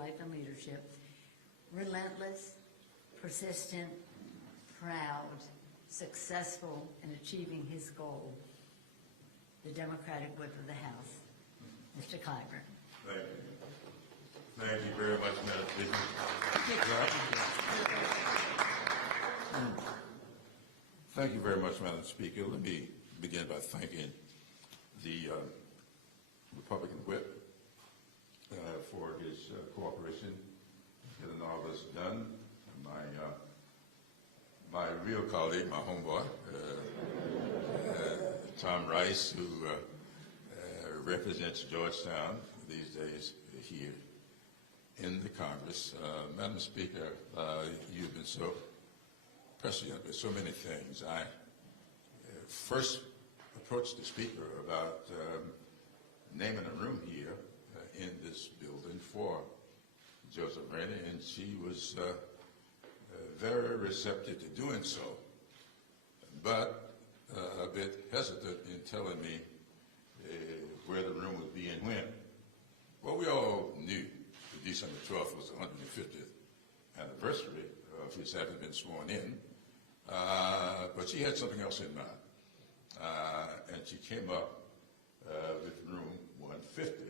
life and leadership. Relentless, persistent, proud, successful in achieving his goal. The Democratic Whip of the House, Mr. Clyburn. Thank you. Thank you very much, Madam Speaker. Thank you very much, Madam Speaker. Let me begin by thanking the Republican Whip for his cooperation in getting all this done. My real colleague, my homeboy, Tom Rice, who represents Georgetown these days here in the Congress. Madam Speaker, you've been so prescient with so many things. I first approached the Speaker about naming a room here in this building for Joseph Rainey, and she was very receptive to doing so, but a bit hesitant in telling me where the room would be and when. Well, we all knew that December 12th was the 150th anniversary of his having been sworn in, but she had something else in mind, and she came up with room 150.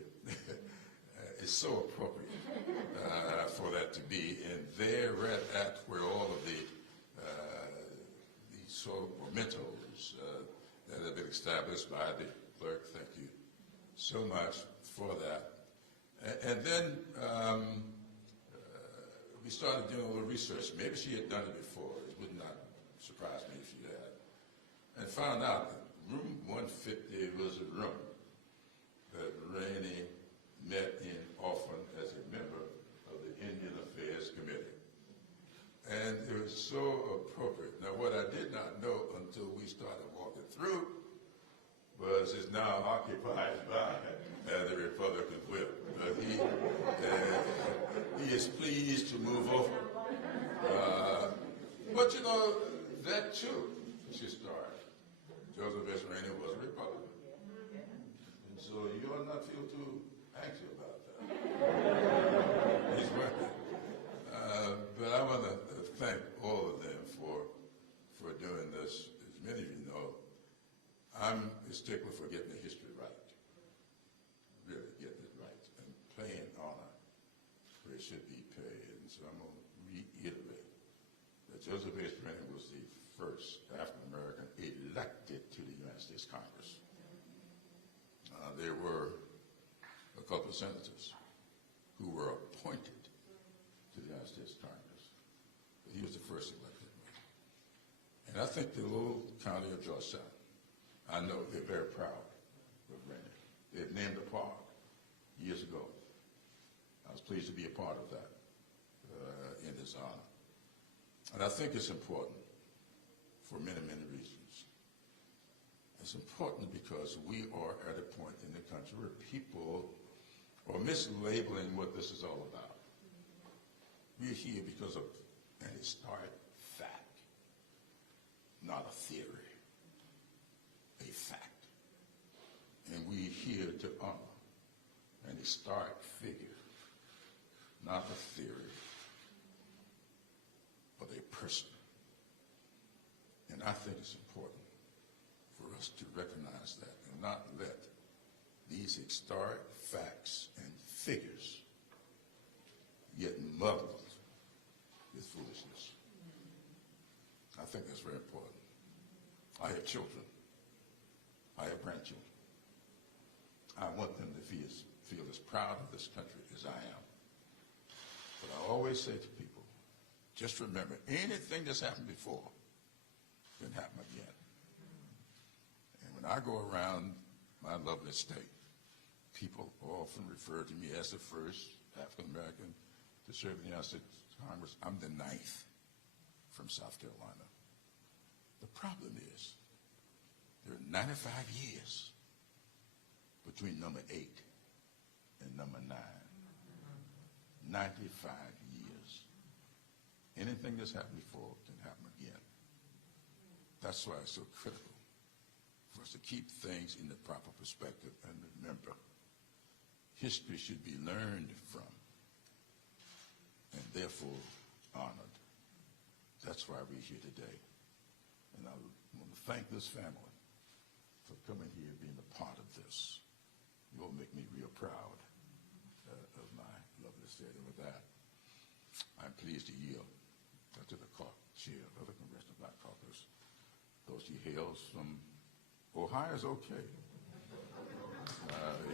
It's so appropriate for that to be, and there right at where all of the sort of mementos that have been established by the clerk. Thank you so much for that. And then we started doing a little research. Maybe she had done it before. It would not surprise me if she had. And found out that room 150 was a room that Rainey met in often as a member of the Indian Affairs Committee. And it was so appropriate. Now, what I did not know until we started walking through was it's now occupied by the Republican Whip. He is pleased to move over. But you know, that too should start. Joseph S. Rainey was a Republican. And so you ought not feel too anxious about that. He's working. But I want to thank all of them for doing this. As many of you know, I'm a stickler for getting the history right. Really getting it right and paying honor where it should be paid. And so I'm going to reiterate that Joseph S. Rainey was the first African-American elected to the United States Congress. There were a couple of senators who were appointed to the United States Congress, but he was the first elected one. And I think the little county of Georgetown, I know they're very proud of Rainey. They've named a park years ago. I was pleased to be a part of that in his honor. And I think it's important for many, many reasons. It's important because we are at a point in the country where people are mislabeling what this is all about. We're here because of an historic fact, not a theory, a fact. And we're here to honor an historic figure, not a theory, but a person. And I think it's important for us to recognize that and not let these historic facts and figures get muddled with foolishness. I think that's very important. I have children. I have grandchildren. I want them to feel as proud of this country as I am. But I always say to people, just remember, anything that's happened before can happen again. And when I go around my lovely state, people often refer to me as the first African-American to serve in the United States Congress. I'm the 9th from South Carolina. The problem is there are 95 years between number 8 and number 9. 95 years. Anything that's happened before can happen again. That's why it's so critical for us to keep things in the proper perspective and remember, history should be learned from, grateful, honored. That's why we're here today. And I want to thank this family for coming here and being a part of this. You'll make me real proud of my lovely state. And with that, I'm pleased to yield to the chair of the Congressional Black Caucus. Though she hails from Ohio, is okay.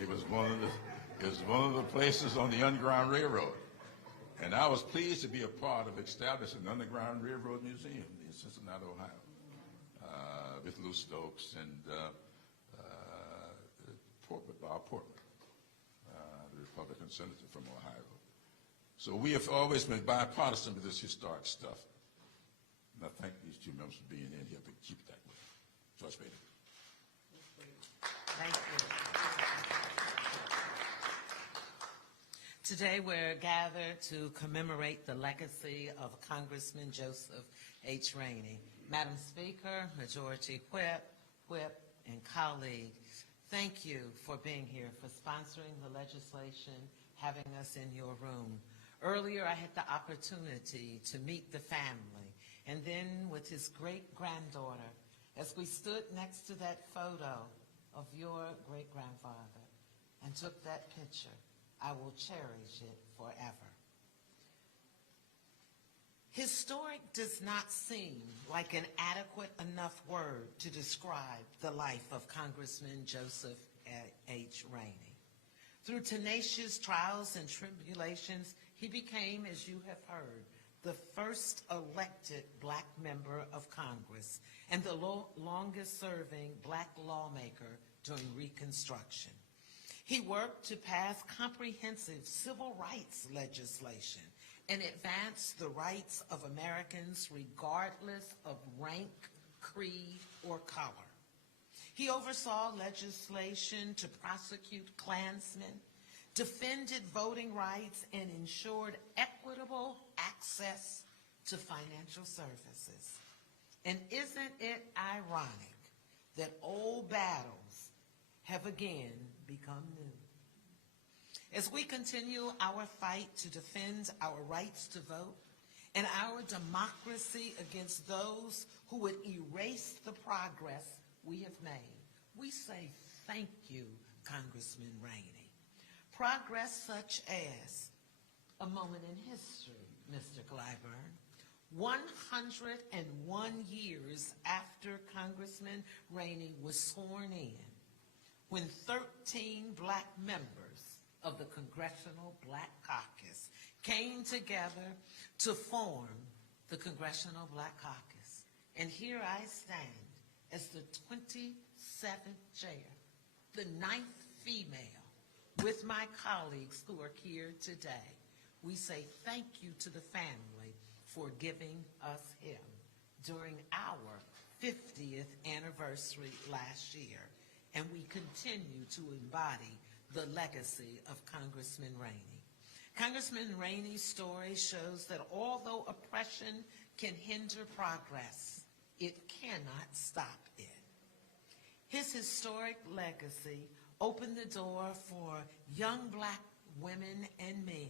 It was one of the places on the Underground Railroad. And I was pleased to be a part of establishing the Underground Railroad Museum in Cincinnati, Ohio, with Lou Stokes and Bob Portman, the Republican senator from Ohio. So we have always been bipartisan with this historic stuff. And I thank these two members for being in here, but keep it that way. George Bailey. Thank you. Today we're gathered to commemorate the legacy of Congressman Joseph H. Rainey. Madam Speaker, Majority Whip, and colleagues, thank you for being here, for sponsoring the legislation, having us in your room. Earlier I had the opportunity to meet the family, and then with his great-granddaughter, as we stood next to that photo of your great-grandfather and took that picture. I will cherish it forever. Historic does not seem like an adequate enough word to describe the life of Congressman Joseph H. Rainey. Through tenacious trials and tribulations, he became, as you have heard, the first elected black member of Congress and the longest-serving black lawmaker during Reconstruction. He worked to pass comprehensive civil rights legislation and advance the rights of Americans regardless of rank, creed, or color. He oversaw legislation to prosecute Klansmen, defended voting rights, and ensured equitable access to financial services. And isn't it ironic that old battles have again become new? As we continue our fight to defend our rights to vote and our democracy against those who would erase the progress we have made, we say thank you, Congressman Rainey. Progress such as a moment in history, Mr. Clyburn. 101 years after Congressman Rainey was sworn in, when 13 black members of the Congressional Black Caucus came together to form the Congressional Black Caucus. And here I stand as the 27th chair, the 9th female, with my colleagues who are here today. We say thank you to the family for giving us him during our 50th anniversary last year. And we continue to embody the legacy of Congressman Rainey. Congressman Rainey's story shows that although oppression can hinder progress, it cannot stop it. His historic legacy opened the door for young black women and men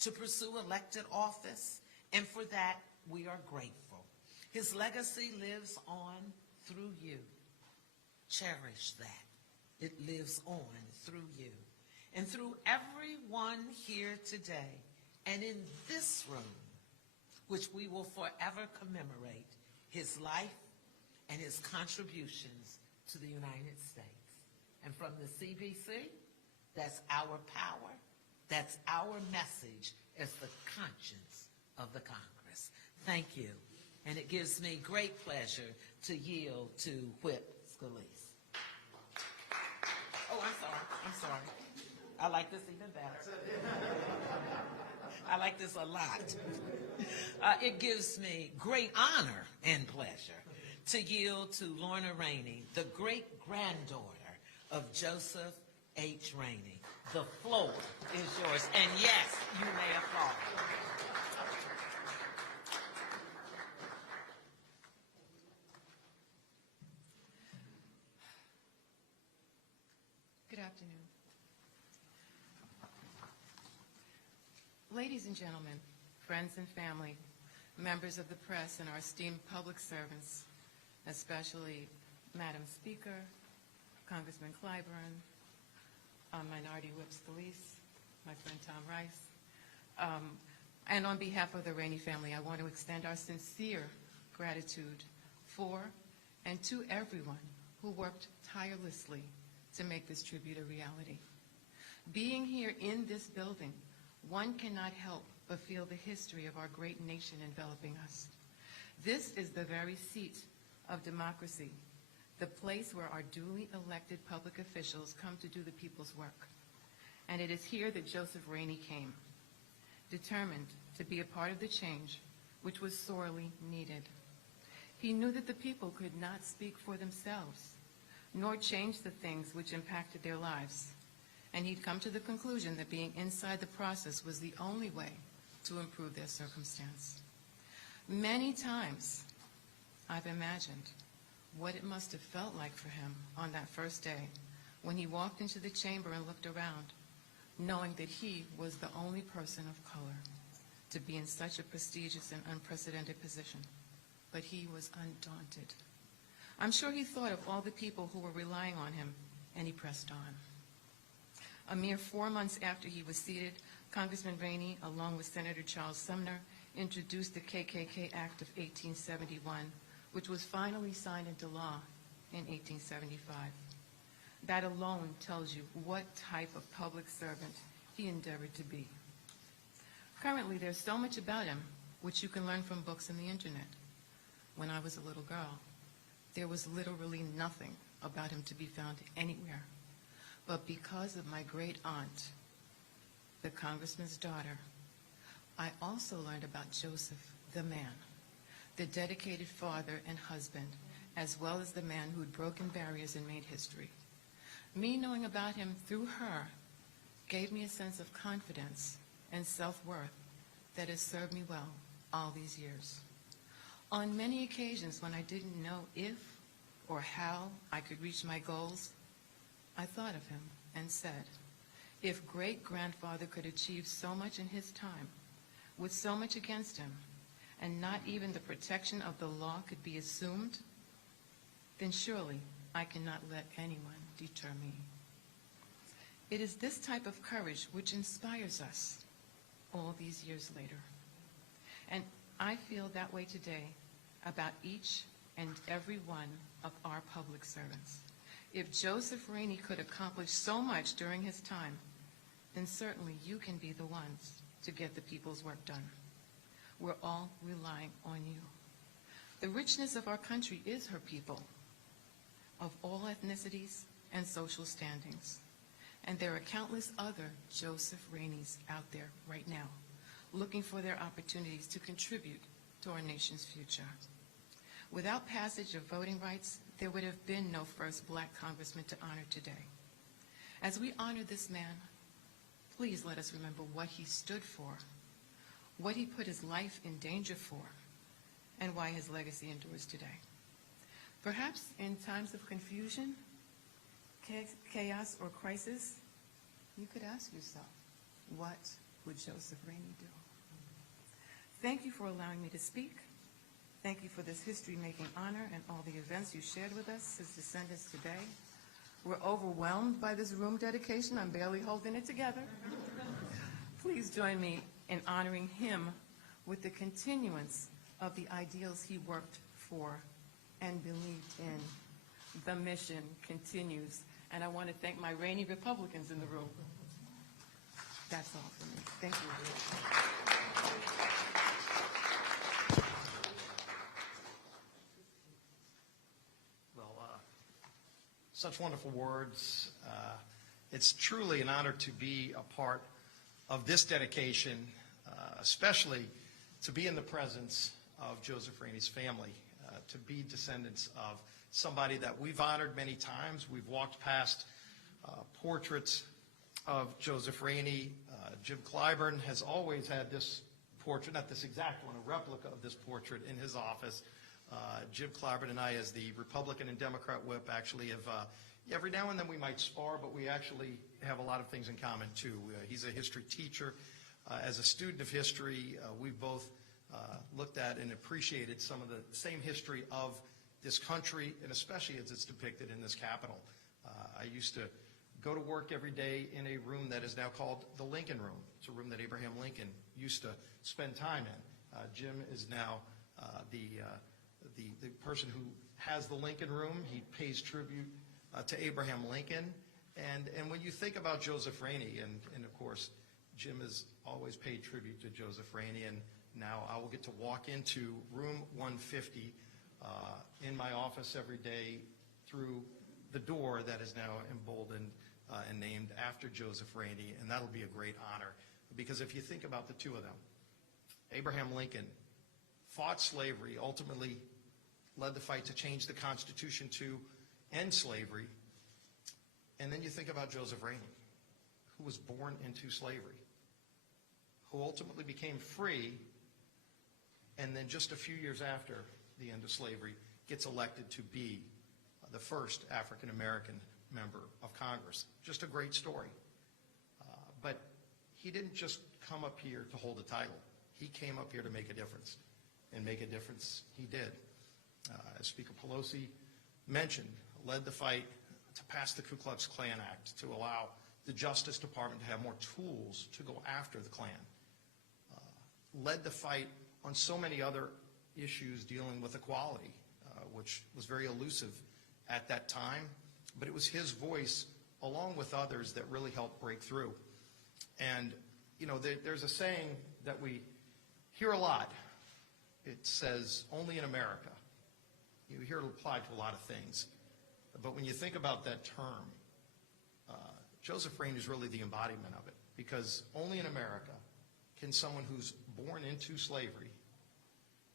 to pursue elected office, and for that we are grateful. His legacy lives on through you. Cherish that. It lives on through you and through everyone here today and in this room, which we will forever commemorate his life and his contributions to the United States. And from the CBC, that's our power, that's our message as the conscience of the Congress. Thank you. And it gives me great pleasure to yield to Whip Scalise. Oh, I'm sorry. I like this even better. I like this a lot. It gives me great honor and pleasure to yield to Lorna Rainey, the great-granddaughter of Joseph H. Rainey. The floor is yours, and yes, you may applaud. Good afternoon. Ladies and gentlemen, friends and family, members of the press, and our esteemed public servants, especially Madam Speaker, Congressman Clyburn, Minority Whip Scalise, my friend Tom Rice, and on behalf of the Rainey family, I want to extend our sincere gratitude for and to everyone who worked tirelessly to make this tribute a reality. Being here in this building, one cannot help but feel the history of our great nation enveloping us. This is the very seat of democracy, the place where our duly elected public officials come to do the people's work. And it is here that Joseph Rainey came, determined to be a part of the change which was sorely needed. He knew that the people could not speak for themselves, nor change the things which impacted their lives. And he'd come to the conclusion that being inside the process was the only way to improve their circumstance. Many times, I've imagined what it must have felt like for him on that first day when he walked into the chamber and looked around, knowing that he was the only person of color to be in such a prestigious and unprecedented position. But he was undaunted. I'm sure he thought of all the people who were relying on him, and he pressed on. A mere 4 months after he was seated, Congressman Rainey, along with Senator Charles Sumner, introduced the KKK Act of 1871, which was finally signed into law in 1875. That alone tells you what type of public servant he endeavored to be. Currently, there's so much about him which you can learn from books and the internet. When I was a little girl, there was literally nothing about him to be found anywhere. But because of my great aunt, the congressman's daughter, I also learned about Joseph, the man, the dedicated father and husband, as well as the man who'd broken barriers and made history. Me knowing about him through her gave me a sense of confidence and self-worth that has served me well all these years. On many occasions when I didn't know if or how I could reach my goals, I thought of him and said, if great-grandfather could achieve so much in his time, with so much against him, and not even the protection of the law could be assumed, then surely I cannot let anyone deter me. It is this type of courage which inspires us all these years later. And I feel that way today about each and every one of our public servants. If Joseph Rainey could accomplish so much during his time, then certainly you can be the ones to get the people's work done. We're all relying on you. The richness of our country is her people, of all ethnicities and social standings. And there are countless other Joseph Raineys out there right now, looking for their opportunities to contribute to our nation's future. Without passage of voting rights, there would have been no first black congressman to honor today. As we honor this man, please let us remember what he stood for, what he put his life in danger for, and why his legacy endures today. Perhaps in times of confusion, chaos, or crisis, you could ask yourself, what would Joseph Rainey do? Thank you for allowing me to speak. Thank you for this history-making honor and all the events you shared with us as descendants today. We're overwhelmed by this room dedication. I'm barely holding it together. Please join me in honoring him with the continuance of the ideals he worked for and believed in. The mission continues, and I want to thank my Rainey Republicans in the room. That's all for me. Thank you. Such wonderful words. It's truly an honor to be a part of this dedication, especially to be in the presence of Joseph Rainey's family, to be descendants of somebody that we've honored many times. We've walked past portraits of Joseph Rainey. Jim Clyburn has always had this portrait, not this exact one, a replica of this portrait in his office. Jim Clyburn and I, as the Republican and Democrat whip, actually have, every now and then we might spar, but we actually have a lot of things in common too. He's a history teacher. As a student of history, we've both looked at and appreciated some of the same history of this country, and especially as it's depicted in this Capitol. I used to go to work every day in a room that is now called the Lincoln Room. It's a room that Abraham Lincoln used to spend time in. Jim is now the person who has the Lincoln Room. He pays tribute to Abraham Lincoln. And when you think about Joseph Rainey, and of course, Jim has always paid tribute to Joseph Rainey, and now I will get to walk into room 150 in my office every day through the door that is now emboldened and named after Joseph Rainey, and that'll be a great honor. Because if you think about the two of them, Abraham Lincoln fought slavery, ultimately led the fight to change the Constitution to end slavery, and then you think about Joseph Rainey, who was born into slavery, who ultimately became free, and then just a few years after the end of slavery, gets elected to be the first African-American member of Congress. Just a great story. But he didn't just come up here to hold a title. He came up here to make a difference, and make a difference he did. As Speaker Pelosi mentioned, led the fight to pass the Ku Klux Klan Act to allow the Justice Department to have more tools to go after the Klan. Led the fight on so many other issues dealing with equality, which was very elusive at that time, but it was his voice, along with others, that really helped break through. And, you know, there's a saying that we hear a lot. It says, only in America. You hear it applied to a lot of things. But when you think about that term, Joseph Rainey is really the embodiment of it, because only in America can someone who's born into slavery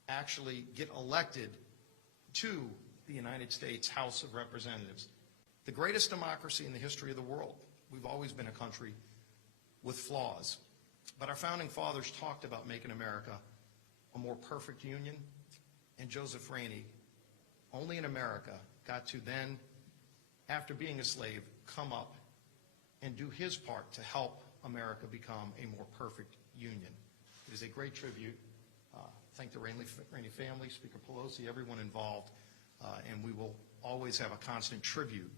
actually get elected to the United States House of Representatives, the greatest democracy in the history of the world. We've always been a country with flaws, but our founding fathers talked about making America a more perfect union, and Joseph Rainey, only in America, got to then, after being a slave, come up and do his part to help America become a more perfect union. It is a great tribute. Thank the Rainey family, Speaker Pelosi, everyone involved, and we will always have a constant tribute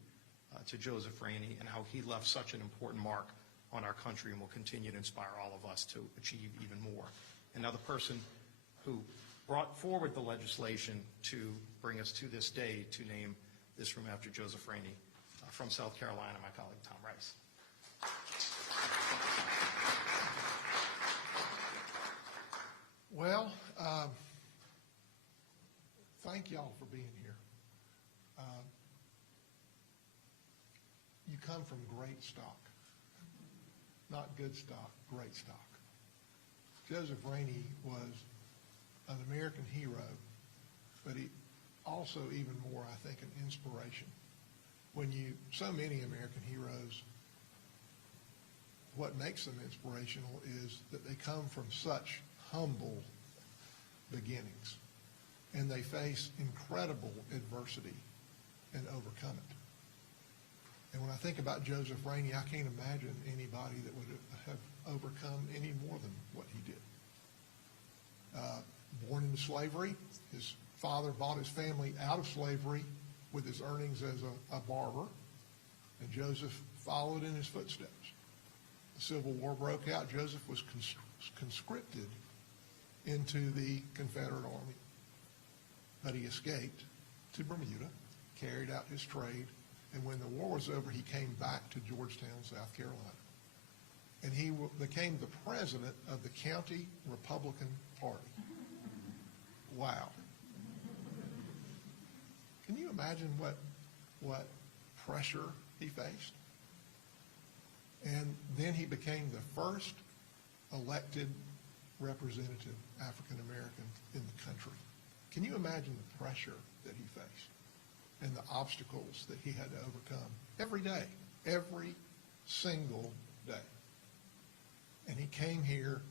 to Joseph Rainey and how he left such an important mark on our country, and will continue to inspire all of us to achieve even more. And now the person who brought forward the legislation to bring us to this day to name this room after Joseph Rainey, from South Carolina, my colleague Tom Rice. Well, thank y'all for being here. You come from great stock. Not good stock, great stock. Joseph Rainey was an American hero, but he also, even more, I think, an inspiration. So many American heroes, what makes them inspirational is that they come from such humble beginnings, and they face incredible adversity and overcome it. And when I think about Joseph Rainey, I can't imagine anybody that would have overcome any more than what he did. Born into slavery, his father bought his family out of slavery with his earnings as a barber, and Joseph followed in his footsteps. The Civil War broke out. Joseph was conscripted into the Confederate Army, but he escaped to Bermuda, carried out his trade, and when the war was over, he came back to Georgetown, South Carolina, and he became the president of the county Republican Party. Wow. Can you imagine what pressure he faced? And then he became the first elected representative African-American in the country. Can you imagine the pressure that he faced and the obstacles that he had to overcome every day, every single day? And he came here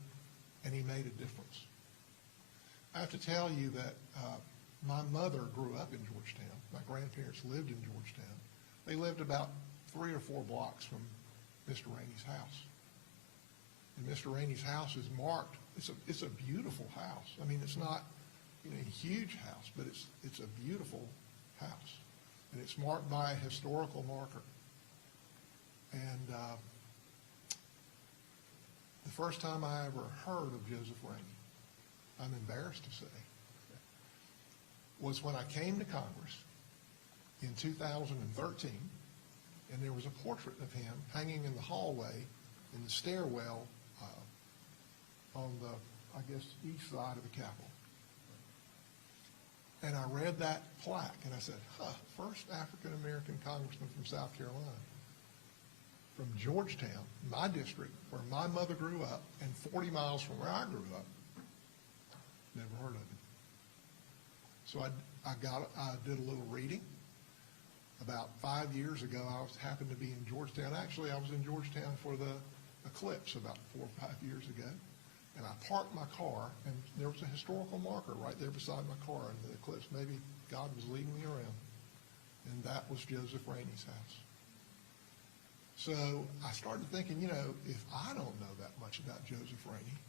and he made a difference. I have to tell you that my mother grew up in Georgetown. My grandparents lived in Georgetown. They lived about 3 or 4 blocks from Mr. Rainey's house. And Mr. Rainey's house is marked. It's a beautiful house. I mean, it's not, you know, a huge house, but it's a beautiful house. And it's marked by a historical marker. And the first time I ever heard of Joseph Rainey, I'm embarrassed to say, was when I came to Congress in 2013, and there was a portrait of him hanging in the hallway in the stairwell on the, I guess, east side of the Capitol. And I read that plaque, and I said, first African-American congressman from South Carolina, from Georgetown, my district, where my mother grew up, and 40 miles from where I grew up. Never heard of him. So I did a little reading. About 5 years ago, I happened to be in Georgetown. Actually, I was in Georgetown for the eclipse about 4 or 5 years ago. And I parked my car, and there was a historical marker right there beside my car in the eclipse. Maybe God was leading me around. And that was Joseph Rainey's house. So I started thinking, you know, if I don't know that much about Joseph Rainey,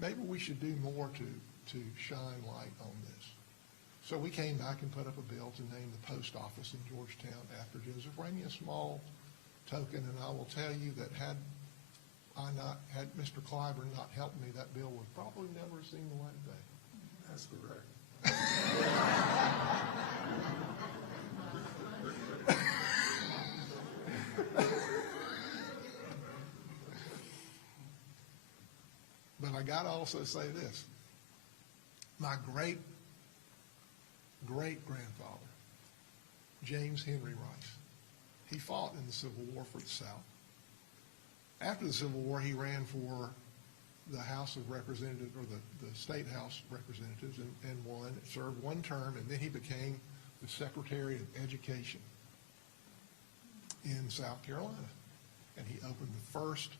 maybe we should do more to shine light on this. So we came back and put up a bill to name the post office in Georgetown after Joseph Rainey, a small token. And I will tell you that had Mr. Clyburn not helped me, that bill would probably never have seen the light of day. That's correct. But I got to also say this. My great-great-grandfather, James Henry Rice, he fought in the Civil War for the South. After the Civil War, he ran for the House of Representatives, or the State House Representatives, and won, served one term, and then he became the Secretary of Education in South Carolina. And he opened the first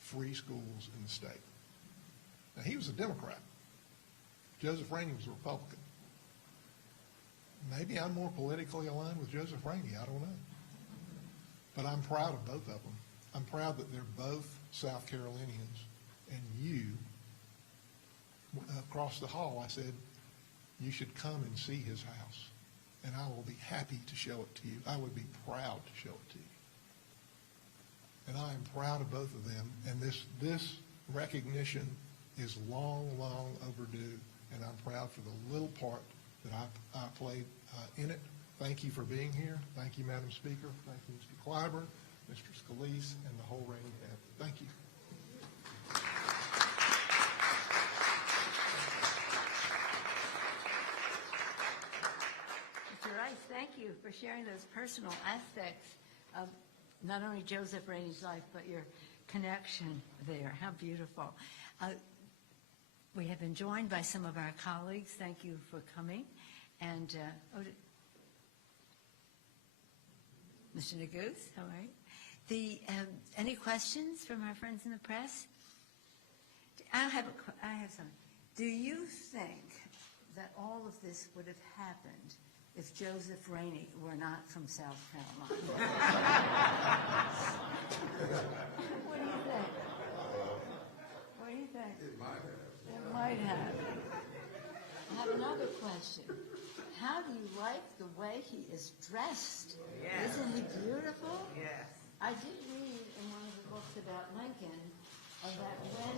free schools in the state. Now, he was a Democrat. Joseph Rainey was a Republican. Maybe I'm more politically aligned with Joseph Rainey, I don't know. But I'm proud of both of them. I'm proud that they're both South Carolinians. And you, across the hall, I said, you should come and see his house. And I will be happy to show it to you. I would be proud to show it to you. And I am proud of both of them. And this recognition is long, long overdue. And I'm proud for the little part that I played in it. Thank you for being here. Thank you, Madam Speaker. Thank you, Mr. Clyburn, Mr. Scalise, and the whole Rainey family. Thank you. Mr. Rice, thank you for sharing those personal aspects of not only Joseph Rainey's life, but your connection there. How beautiful. We have been joined by some of our colleagues. Thank you for coming. And Mr. Naguse, all right. Any questions from our friends in the press? I have some. Do you think that all of this would have happened if Joseph Rainey were not from South Carolina? What do you think? What do you think? It might have. It might have. I have another question. How do you like the way he is dressed? Yes. Isn't he beautiful? Yes. I did read in one of the books about Lincoln that when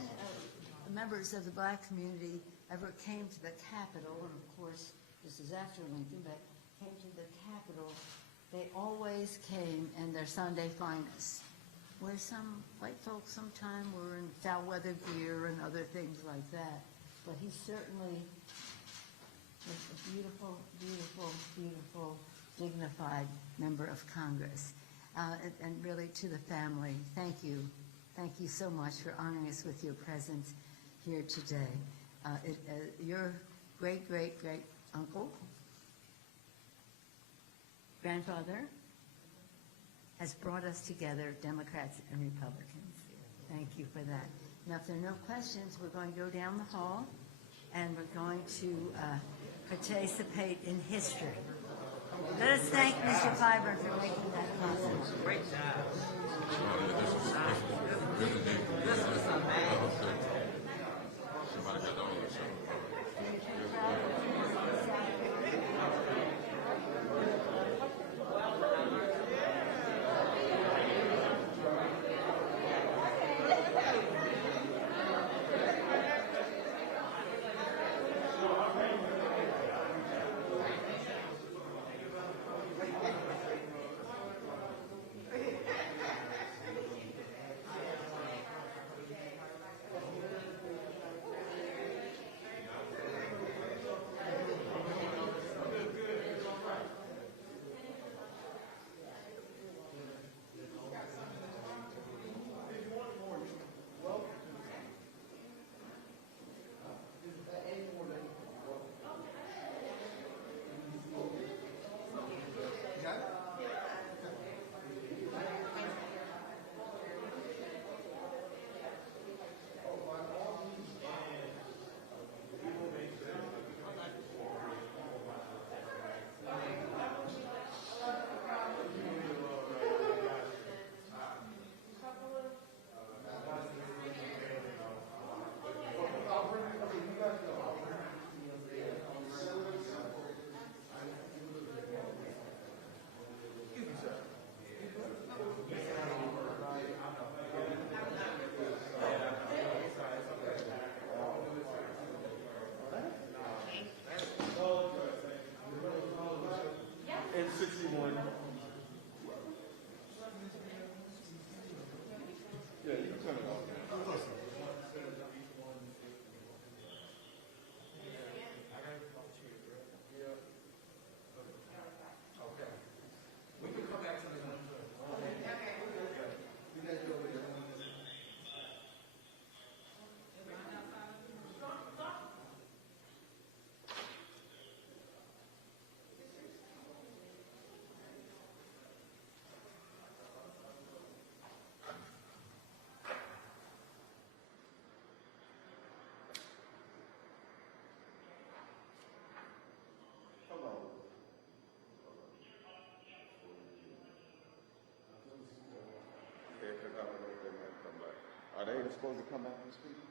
members of the black community ever came to the Capitol, and of course this is after Lincoln, but came to the Capitol, they always came in their Sunday finest, where some white folks sometime were in foul weather gear and other things like that. But he certainly was a beautiful, beautiful, beautiful, dignified member of Congress. And really to the family, thank you. Thank you so much for honoring us with your presence here today. Your great-great-great-uncle, grandfather, has brought us together, Democrats and Republicans. Thank you for that. Now, if there are no questions, we're going to go down the hall, and we're going to participate in history. Let us thank Mr. Clyburn for making that possible. Great job. This is amazing. Somebody got all this. And 61. Yeah, you can turn it off. Are they supposed to come back and speak?